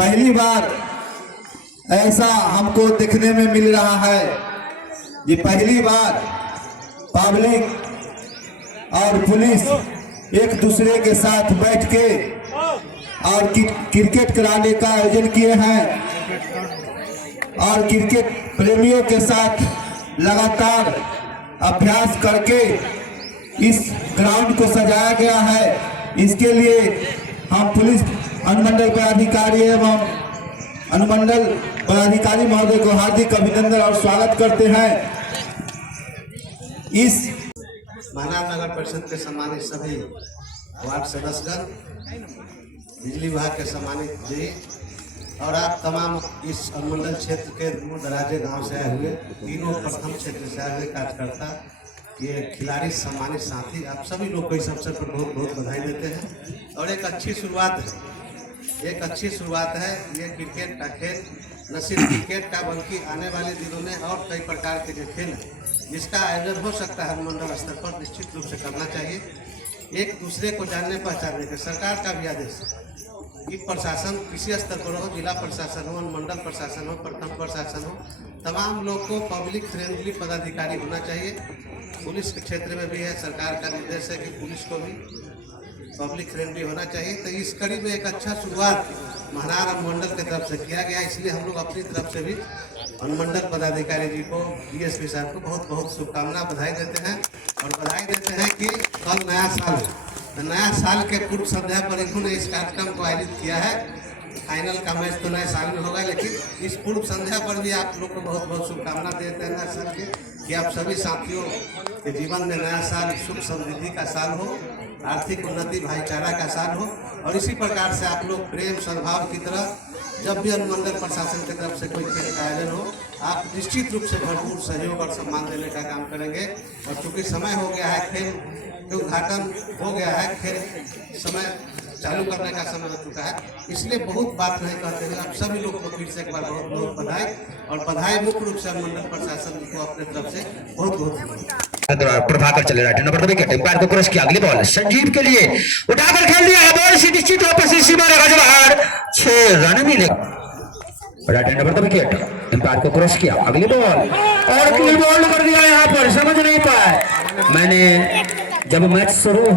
पहली बार ऐसा हमको देखने में मिल रहा है। ये पहली बार पब्लिक और पुलिस एक दूसरे के साथ बैठ के और क्रिकेट कराने का आयोजन किए हैं और क्रिकेट प्रेमियों के साथ लगातार अभ्यास करके इस ग्राउंड को सजाया गया है। इसके लिए हम पुलिस अनुमंडल पदाधिकारी एवं अनुमंडल पदाधिकारी महोदय को हार्दिक अभिनंदन और स्वागत करते हैं। इस महानार नगर परिषद के सम्मानित सभी वार्ड सदस्यगण, बिजली विभाग के सम्मानित जी और आप तमाम इस अनुमंडल क्षेत्र के दूर दराजे गांव से आए हुए तीनों प्रथम क्षेत्र से आए हुए कार्यकर्ता, ये खिलाड़ी, सम्मानित साथी, आप सभी लोग को इस अवसर पर बहुत बहुत बधाई देते हैं। और एक अच्छी शुरुआत है ये क्रिकेट का खेल, न सिर्फ क्रिकेट का बल्कि आने वाले दिनों में और कई प्रकार के जो खेल हैं जिसका आयोजन हो सकता है अनुमंडल स्तर पर, निश्चित रूप से करना चाहिए। एक दूसरे को जानने पहचानने के सरकार का भी आदेश कि प्रशासन किसी स्तर पर हो, जिला प्रशासन हो, अनुमंडल प्रशासन हो, प्रथम प्रशासन हो, तमाम लोग को पब्लिक फ्रेंडली पदाधिकारी होना चाहिए। पुलिस के क्षेत्र में भी है, सरकार का निर्देश है कि पुलिस को भी पब्लिक फ्रेंडली होना चाहिए। तो इस कड़ी में एक अच्छा शुरुआत महानार अनुमंडल की तरफ से किया गया, इसलिए हम लोग अपनी तरफ से भी अनुमंडल पदाधिकारी जी को, डीएसपी साहब को बहुत बहुत शुभकामना, बधाई देते हैं। और बधाई देते हैं कि कल नया साल है, तो नया साल के पूर्व संध्या पर इन्होंने इस कार्यक्रम को आयोजित किया है। फाइनल का मैच तो नए साल में होगा, लेकिन इस पूर्व संध्या पर भी आप लोग को बहुत बहुत शुभकामना देते हैं नए साल के, कि आप सभी साथियों के जीवन में नया साल सुख समृद्धि का साल हो, आर्थिक उन्नति, भाईचारा का साल हो। और इसी प्रकार से आप लोग प्रेम सद्भाव की तरह जब भी अनुमंडल प्रशासन की तरफ से कोई खेल का आयोजन हो, आप निश्चित रूप से भरपूर सहयोग और सम्मान देने का काम करेंगे। और चूंकि समय हो गया है, खेल के उद्घाटन हो गया है, खेल समय चालू करने का समय हो चुका है, इसलिए बहुत बात नहीं कहते हैं। आप सभी लोग को फिर से एक बार बहुत बहुत बधाई, और बधाई मुख्य रूप से अनुमंडल प्रशासन को अपने तरफ से बहुत बहुत प्रभाकर चले रहा है। नंबर 2 विकेट, एम्पायर को क्रॉस किया, अगली बॉल संजीव के लिए उठाकर खेल दिया है, बॉल से निश्चित रूप से सीमा रेखा बाहर, 6 रन मिले। Right hand number 2 wicket, umpire को क्रॉस किया, अगली बॉल और अगली बॉल कर दिया। यहाँ पर समझ नहीं पाए मैंने, जब मैच शुरू